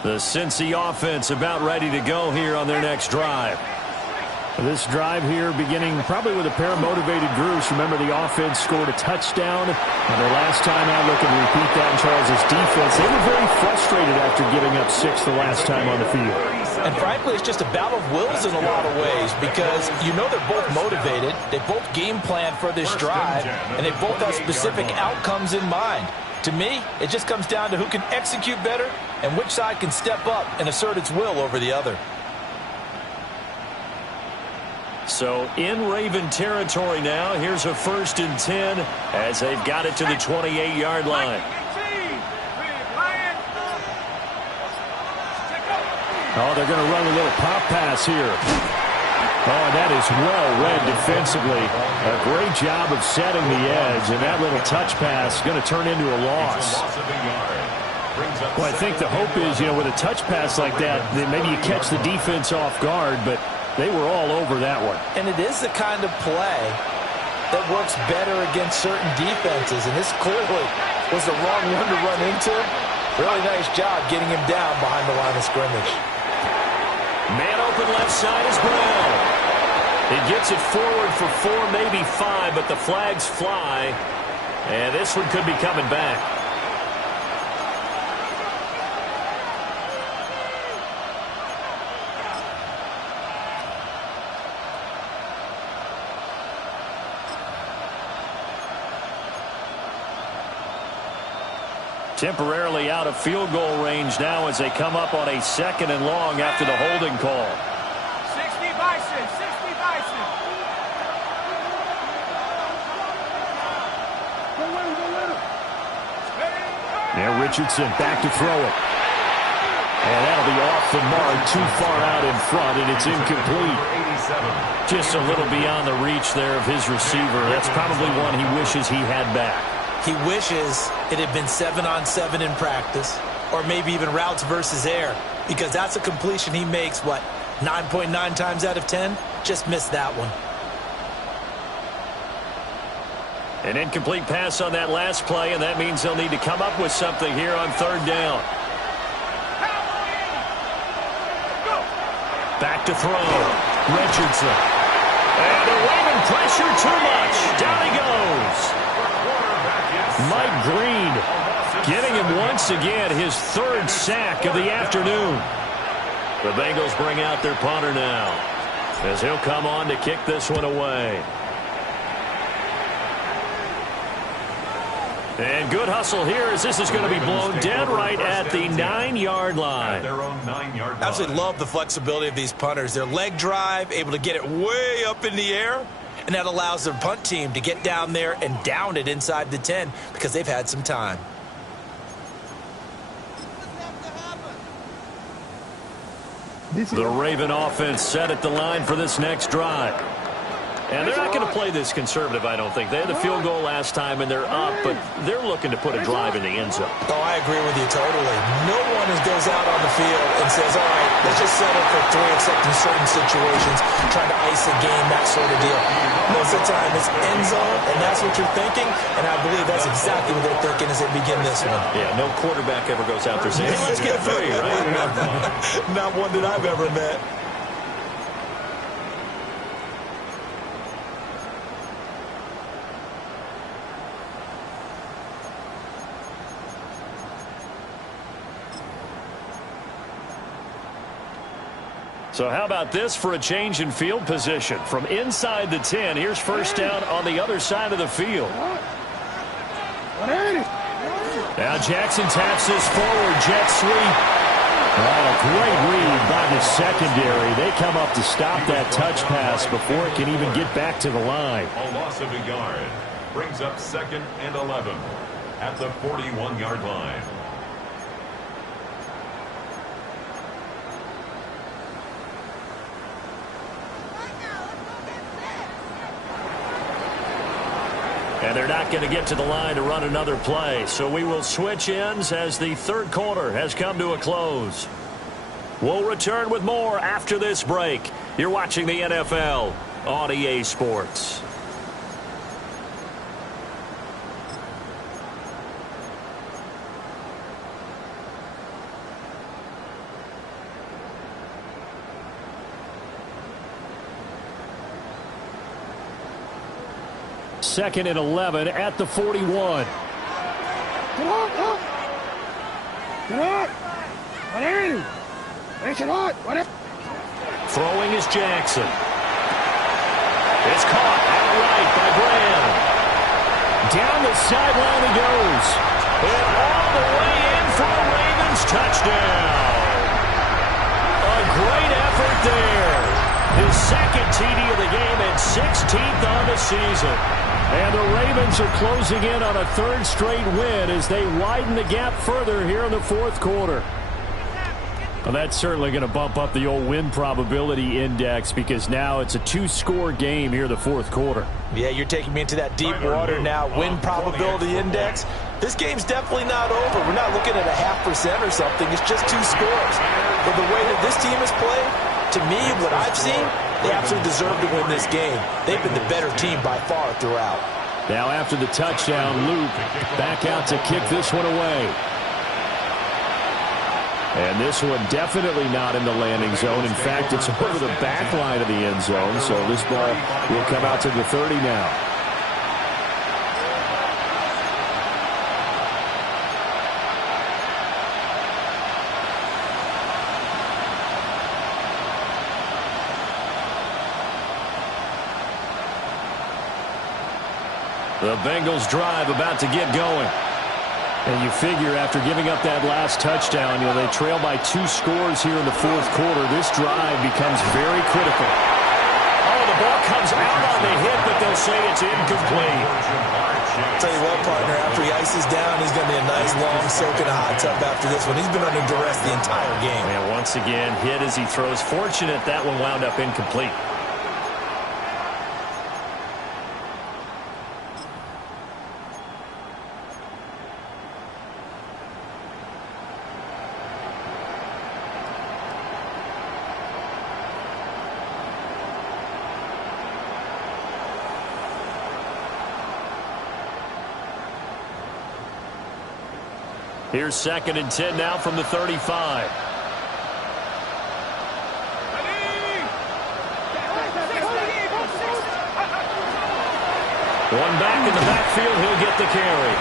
The Cincy offense about ready to go here on their next drive. This drive here beginning probably with a pair of motivated groups. Remember, the offense scored a touchdown on their last time out. Looking to repeat that in Charles' defense. They were very frustrated after giving up 6 the last time on the field. And frankly, it's just a battle of wills in a lot of ways because you know they're both motivated. They both game plan for this drive, and they both have specific outcomes in mind. To me, it just comes down to who can execute better and which side can step up and assert its will over the other. So in Raven territory now, here's a 1st and 10 as they've got it to the 28-yard line. Oh, they're going to run a little pop pass here. Oh, that is well read defensively. A great job of setting the edge, and that little touch pass is going to turn into a loss. Well, I think the hope is, with a touch pass like that maybe you catch the defense off guard, but they were all over that one. And it is the kind of play that works better against certain defenses, and this clearly was the wrong one to run into. Really nice job getting him down behind the line of scrimmage. Man open left side is Brown. He gets it forward for 4, maybe 5, but the flags fly, and this one could be coming back. Temporarily out of field goal range now as they come up on a 2nd and long after the holding call. 60 Bison, 60 Bison. Now Richardson back to throw it. And that'll be off the mark, too far out in front, and it's incomplete. Just a little beyond the reach there of his receiver. That's probably one he wishes he had back. He wishes it had been 7-on-7 in practice, or maybe even routes versus air, because that's a completion he makes, 9.9 times out of 10? Just missed that one. An incomplete pass on that last play, and that means they'll need to come up with something here on 3rd down. Back to throw. Richardson. And they're waving pressure too much. Down he goes. Mike Green getting him once again, his 3rd sack of the afternoon. The Bengals bring out their punter now as he'll come on to kick this one away. And good hustle here as this is going to be blown dead right at the 9-yard line. Absolutely love the flexibility of these punters. Their leg drive, able to get it way up in the air, and that allows their punt team to get down there and down it inside the 10 because they've had some time. The Raven offense set at the line for this next drive. And they're not going to play this conservative, I don't think. They had the field goal last time, and they're up, but they're looking to put a drive in the end zone. Oh, I agree with you totally. No one goes out on the field and says, all right, let's just settle for 3 except in certain situations, trying to ice a game, that sort of deal. Most of the time, it's end zone, and that's what you're thinking, and I believe that's exactly what they're thinking as they begin this one. Yeah, no quarterback ever goes out there saying, hey, let's get 3, right? Not one that I've ever met. So how about this for a change in field position? From inside the 10, here's first down on the other side of the field. Now Jackson taps this forward, jet sweep. A great read by the secondary. They come up to stop that touch pass before it can even get back to the line. A loss of a yard brings up 2nd and 11 at the 41-yard line. And they're not going to get to the line to run another play. So we will switch ends as the third quarter has come to a close. We'll return with more after this break. You're watching the NFL on EA Sports. Second and 11 at the 41. Throwing is Jackson. It's caught outright by Graham. Down the sideline he goes. And all the way in for a Ravens touchdown. A great effort there. His second TD of the game and 16th on the season. And the Ravens are closing in on a third straight win as they widen the gap further here in the fourth quarter. Well, that's certainly going to bump up the old win probability index because now it's a two-score game here in the fourth quarter. Yeah, you're taking me into that deep water now. Win probability index. This game's definitely not over. We're not looking at a 0.5% or something. It's just two scores. But the way that this team has played, to me, what I've seen, they absolutely deserve to win this game. They've been the better team by far throughout. Now after the touchdown, Luke back out to kick this one away. And this one definitely not in the landing zone. In fact, it's over the back line of the end zone. So this ball will come out to the 30 now. The Bengals drive about to get going. And you figure after giving up that last touchdown, they trail by 2 scores here in the fourth quarter. This drive becomes very critical. Oh, the ball comes out on the hit, but they'll say it's incomplete. Tell you what, partner, after he ices down, he's going to be a nice long soak in a hot tub after this one. He's been under duress the entire game. And once again, hit as he throws. Fortunate that one wound up incomplete. Here's 2nd and 10 now from the 35. One back in the backfield, he'll get the carry.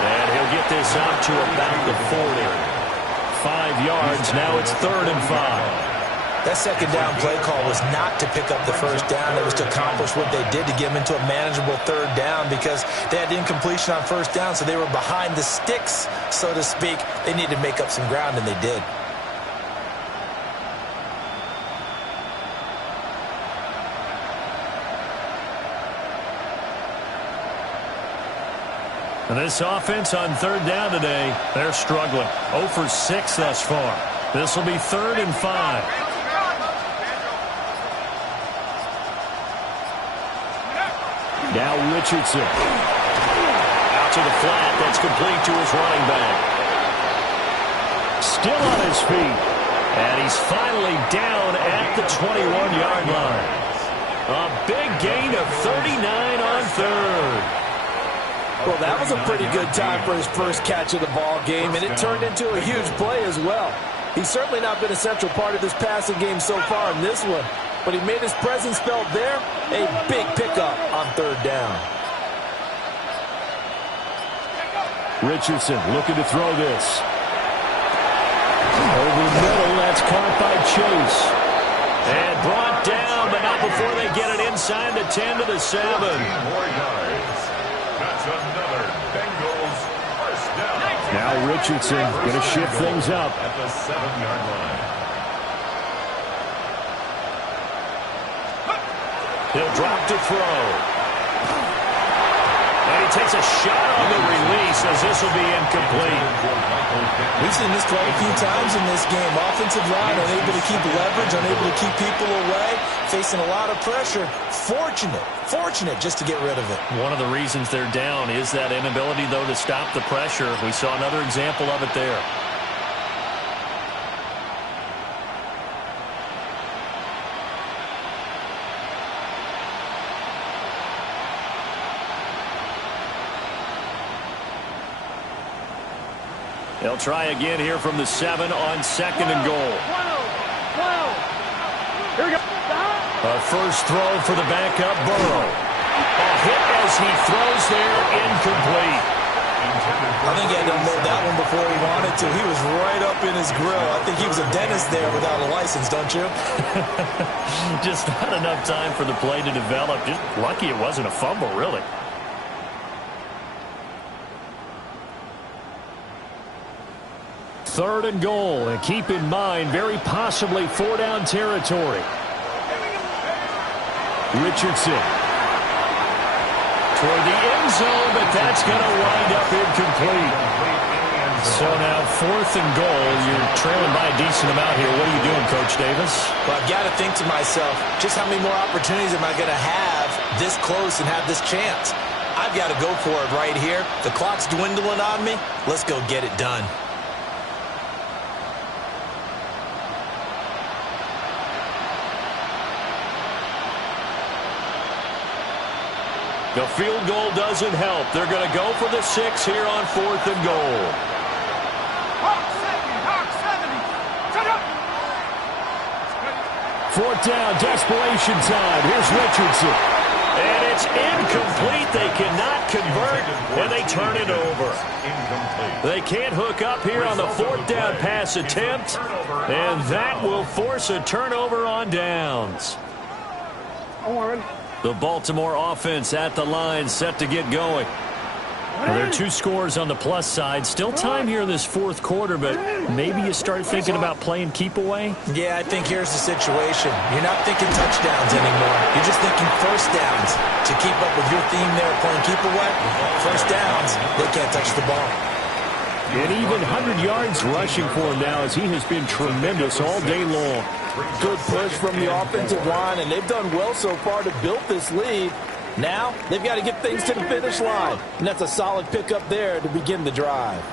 And he'll get this out to about the 40. 5 yards, now it's 3rd and 5. That second down play call was not to pick up the first down. It was to accomplish what they did to get them into a manageable 3rd down because they had incompletion on first down, so they were behind the sticks, so to speak. They needed to make up some ground, and they did. And this offense on 3rd down today, they're struggling. 0 for 6 thus far. This will be 3rd and 5. Now Richardson. Out to the flat. That's complete to his running back. Still on his feet. And he's finally down at the 21-yard line. A big gain of 39 on 3rd. Well, that was a pretty good time for his first catch of the ball game, and it turned into a huge play as well. He's certainly not been a central part of this passing game so far in this one, but he made his presence felt there. A big pickup on 3rd down. Richardson looking to throw this. Over the middle, that's caught by Chase. And brought down, but not before they get it inside the 10 to the 7. 14 more yards. That's another Bengals first down. Now Richardson going to shift things up. At the 7-yard line. He'll drop to throw. And he takes a shot on the release as this will be incomplete. We've seen this quite a few times in this game. Offensive line unable to keep leverage, unable to keep people away, facing a lot of pressure. Fortunate just to get rid of it. One of the reasons they're down is that inability, though, to stop the pressure. We saw another example of it there. They'll try again here from the 7 on 2nd and goal. Here we go. A first throw for the backup, Burrow. A hit as he throws there, incomplete. I think he had to unload that one before he wanted to. He was right up in his grill. I think he was a dentist there without a license, don't you? Just not enough time for the play to develop. Just lucky it wasn't a fumble, really. Third and goal, and keep in mind, very possibly 4-down territory. Richardson toward the end zone, but that's going to wind up incomplete. So now 4th and goal. You're trailing by a decent amount here. What are you doing, Coach Davis? Well, I've got to think to myself, just how many more opportunities am I going to have this close and have this chance? I've got to go for it right here. The clock's dwindling on me. Let's go get it done. The field goal doesn't help. They're going to go for the 6 here on 4th and goal. Hawk 70. Shut up. 4th down, desperation time. Here's Richardson. And it's incomplete. They cannot convert, and they turn it over. They can't hook up here on the 4th down pass attempt, and that will force a turnover on downs. The Baltimore offense at the line, set to get going. Well, there are 2 scores on the plus side. Still time here in this 4th quarter, but maybe you start thinking about playing keep away? Yeah, I think here's the situation. You're not thinking touchdowns anymore. You're just thinking first downs. To keep up with your theme there, playing keep away, first downs, they can't touch the ball. And even 100 yards rushing for him now, as he has been tremendous all day long. Good push from the offensive line, and they've done well so far to build this lead. Now, they've got to get things to the finish line, and that's a solid pickup there to begin the drive.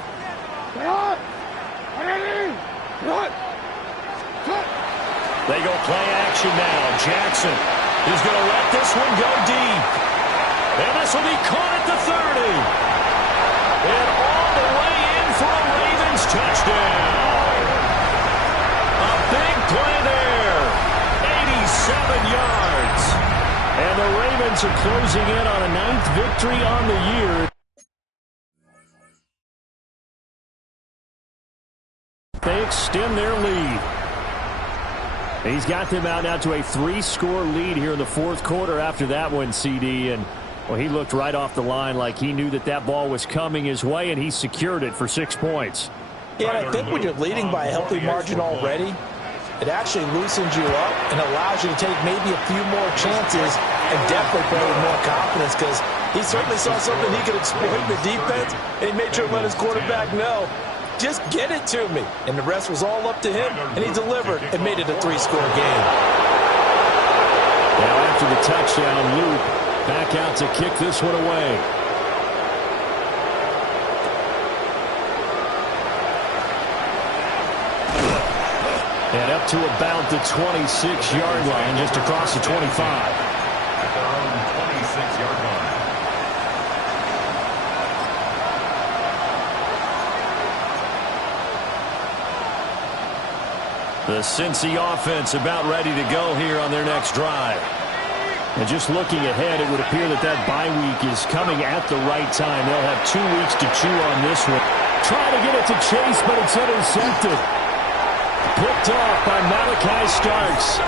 They go play action now. Jackson is going to let this one go deep. And this will be caught at the 30. And all the way in for a Ravens touchdown. A big play there. 87 yards. And the Ravens are closing in on a 9th victory on the year. They extend their lead. He's got them out now to a 3-score lead here in the 4th quarter after that one, CD. And, well, he looked right off the line like he knew that that ball was coming his way, and he secured it for 6 points. Yeah, and I think when you're leading by a healthy margin already, it actually loosens you up and allows you to take maybe a few more chances and definitely play with more confidence, because he certainly saw something he could exploit in the defense, and he made sure to let his quarterback know, just get it to me. And the rest was all up to him, and he delivered and made it a 3-score game. Now after the touchdown, Luke back out to kick this one away. And up to about the 26-yard line, just across the 25. At their own 26-yard line. The Cincy offense about ready to go here on their next drive. And just looking ahead, it would appear that that bye week is coming at the right time. They'll have 2 weeks to chew on this one. Try to get it to Chase, but it's intercepted. Picked off by Malachi Starks.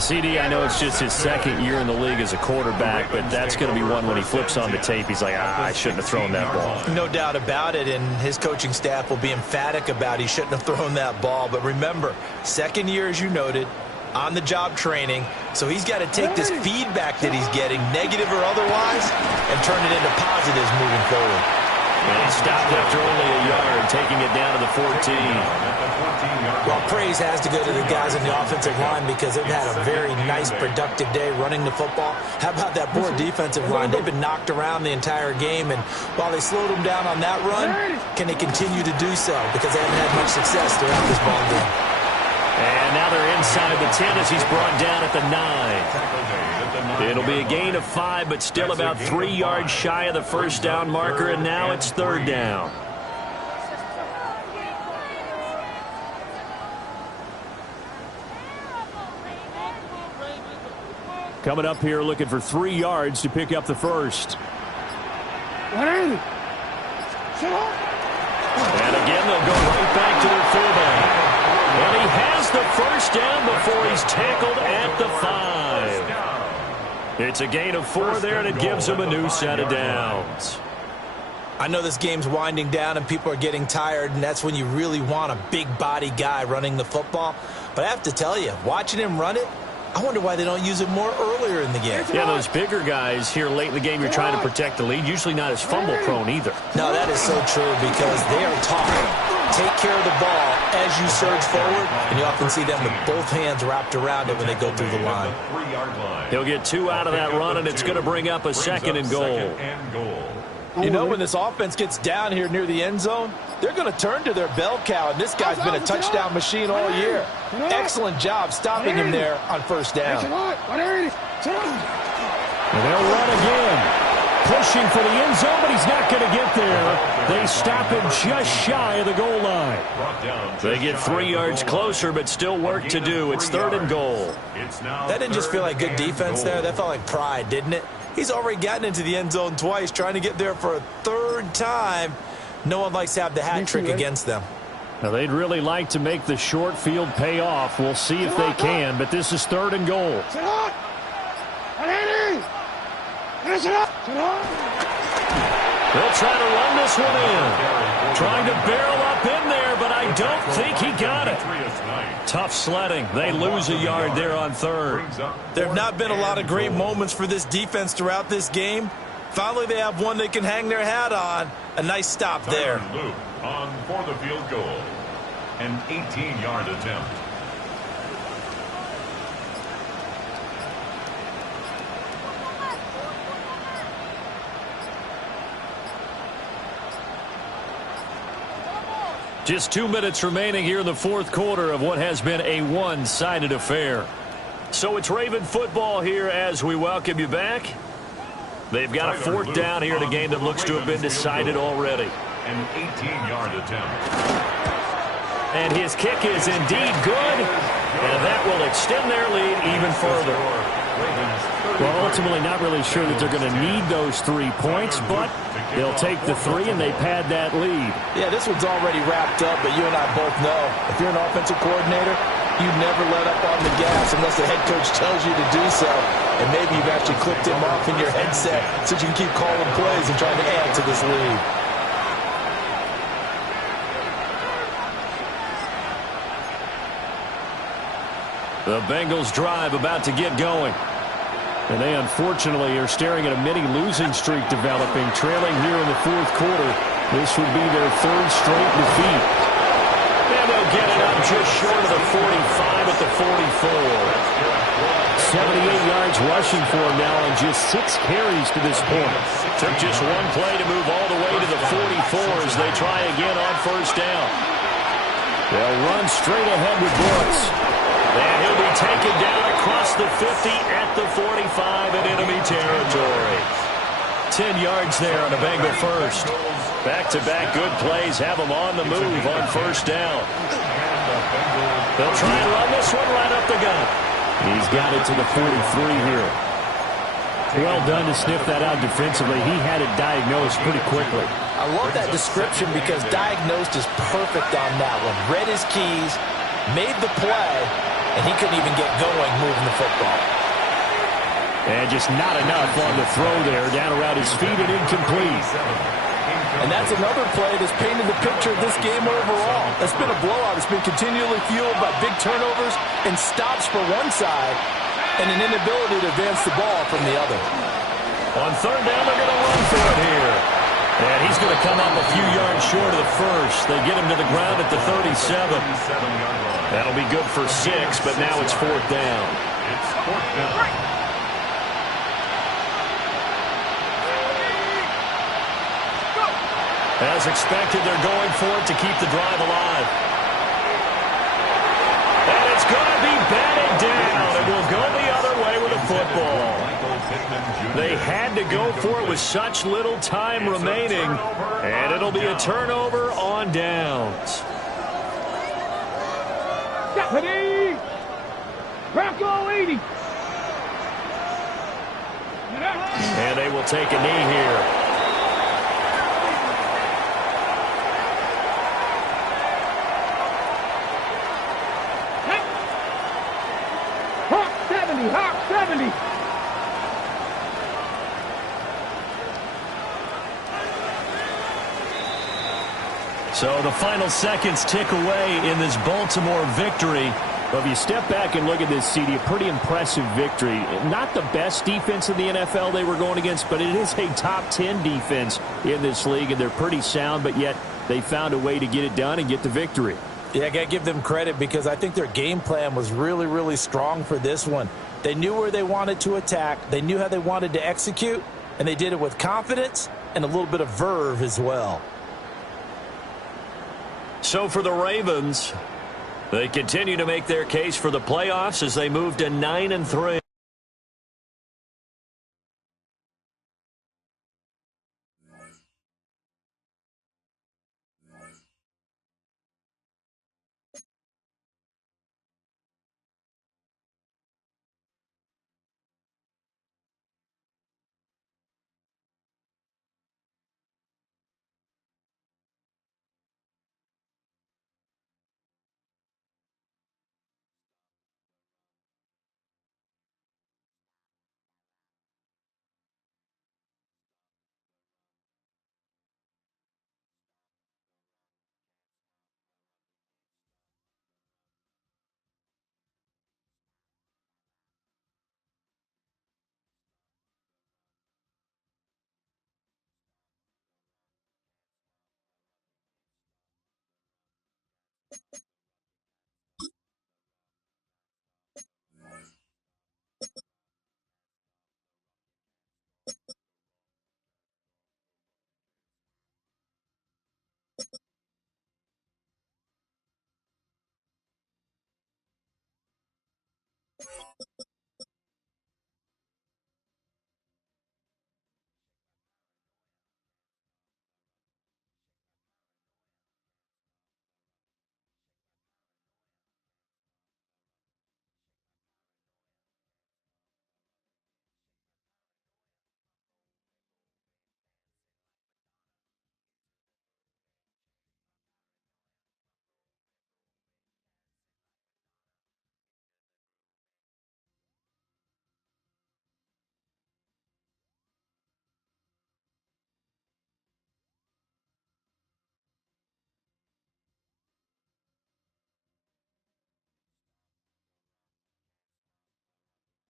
CD, I know it's just his second year in the league as a quarterback, but that's going to be one when he flips on the tape. He's like, I shouldn't have thrown that ball. No doubt about it, and his coaching staff will be emphatic about he shouldn't have thrown that ball. But remember, second year, as you noted, on-the-job training, so he's got to take this feedback that he's getting, negative or otherwise, and turn it into positives moving forward. And he stopped after only a yard, taking it down to the 14. Well, praise has to go to the guys on the offensive line because they've had a very nice, productive day running the football. How about that poor defensive line? They've been knocked around the entire game, and while they slowed them down on that run, can they continue to do so? Because they haven't had much success throughout this ball game. And now they're inside the 10 as he's brought down at the 9. It'll be a gain of 5, but still about 3 yards shy of the first down marker, and now it's third down. Coming up here looking for 3 yards to pick up the first. And again, they'll go right back to their fullback. And he has the first down before he's tackled at the 5. It's a gain of 4 there, and it gives him a new set of downs. I know this game's winding down and people are getting tired, and that's when you really want a big body guy running the football. But I have to tell you, watching him run it, I wonder why they don't use it more earlier in the game. Yeah, those bigger guys here late in the game, you're trying to protect the lead. Usually not as fumble-prone either. No, that is so true because they are taught. Take care of the ball as you surge forward, and you often see them with both hands wrapped around it when they go through the line. He'll get 2 out of that run, and it's going to bring up a second and goal. You know, when this offense gets down here near the end zone, they're going to turn to their bell cow, and this guy's been a touchdown machine all year. Excellent job stopping him there on first down. And they'll run again. Pushing for the end zone, but he's not going to get there. They stop him just shy of the goal line. They get 3 yards closer, but still work to do. It's third and goal. That didn't just feel like good defense there. That felt like pride, didn't it? He's already gotten into the end zone twice, trying to get there for a third time. No one likes to have the hat trick against them. Now, they'd really like to make the short field pay off. We'll see if they can, but this is third and goal. They'll try to run this one in. Trying to barrel up in there, but I don't think he got it. Tough sledding. They lose a yard there on third. There have not been a lot of great moments for this defense throughout this game. Finally, they have one they can hang their hat on. A nice stop there. On for the field goal. An 18-yard attempt. Just 2 minutes remaining here in the fourth quarter of what has been a one-sided affair. So it's Raven football here as we welcome you back. They've got a fourth down here in a game that looks to have been decided already. An 18-yard attempt. And his kick is indeed good, and that will extend their lead even further. Well, ultimately not really sure that they're going to need those 3 points, but they'll take the 3 and they pad that lead. Yeah, this one's already wrapped up, but you and I both know if you're an offensive coordinator, you never let up on the gas unless the head coach tells you to do so. And maybe you've actually clicked him off in your headset so you can keep calling plays and trying to add to this lead. The Bengals drive about to get going. And they unfortunately are staring at a mini losing streak developing, trailing here in the fourth quarter. This would be their third straight defeat. And they'll get it up just short of the 45 at the 44. 78 yards rushing for him now on just 6 carries to this point. Took just 1 play to move all the way to the 44 as they try again on first down. They'll run straight ahead with Brooks. And he'll be taken down across the 50 at the 45 in enemy territory. 10 yards there on a Bengal first. Back-to-back good plays have them on the move on first down. They'll try and run this one right up the gut. He's got it to the 43 here. Well done to sniff that out defensively. He had it diagnosed pretty quickly. I love that description because diagnosed is perfect on that one. Read his keys, made the play, and he couldn't even get going moving the football. And just not enough on the throw there, down around his feet and incomplete. And that's another play that's painted the picture of this game overall. It's been a blowout. It's been continually fueled by big turnovers and stops for one side and an inability to advance the ball from the other. On third down, they're going to run for it here. And he's going to come up a few yards short of the first. They get him to the ground at the 37. That'll be good for 6, but now it's fourth down. It's fourth down. As expected, they're going for it to keep the drive alive. And it's going to be batted down. It will go the other way with the football. They had to go for it with such little time remaining. And it'll be a turnover on downs. Ready? Bronco 80. And they will take a knee here. Hawk 70. So the final seconds tick away in this Baltimore victory. Well, if you step back and look at this, CD, a pretty impressive victory. Not the best defense in the NFL they were going against, but it is a top 10 defense in this league, and they're pretty sound, but yet they found a way to get it done and get the victory. Yeah, I got to give them credit because I think their game plan was really, really strong for this one. They knew where they wanted to attack. They knew how they wanted to execute, and they did it with confidence and a little bit of verve as well. So for the Ravens, they continue to make their case for the playoffs as they move to 9-3.